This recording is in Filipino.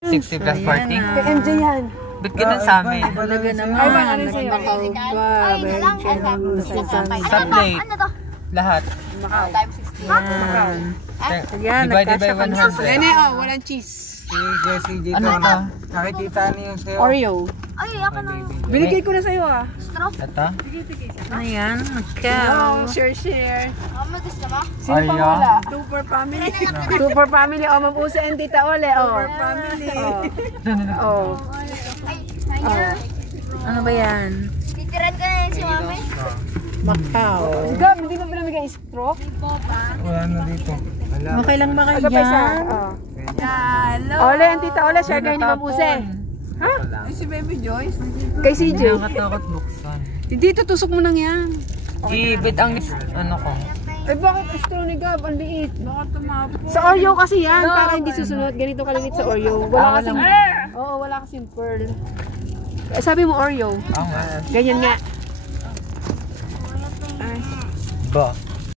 60 plus 40. Kay MJ yan. Ba't ganun sa amin? Talaga naman. Ay, baka rin sa'yo. Subplate. Lahat. Yan, Divided by 100. Nene, walang cheese. Sige, Ano to? nakikita niyo sa'yo. Oreo. Ay, ako na. Binigay ko na sa'yo ah. Ito? Ayan, magkaw. Share. Magus ka ba? Sino pa Oreo. wala? Super family. Super family. O, Mapusa and Tita Ole. Super family. Oh. Ano ba yan? Titiran ka na si mami. Macau. Gab, hindi ba pinamigay stroke? Wala na dito. Wala. Okay lang ba kayo Aga pa isa. dyan? Hello. Ole and Tita Ole. Share kayo ni Mapuse. Ha? Si Baby Joyce. Kay CJ. Nakatakot buksan. Dito, tusok mo nang yan. Ibit ang ano ko. Eh bakit straw ni Gab? Ang liit. Baka tumapo. Sa Oreo kasi yan. Para hindi susunod. Ganito kaliit sa Oreo. Wala kasing... Oo, wala kasing pearl. Eh, sabi mo Oreo. Oo nga. Ganyan nga. Ba?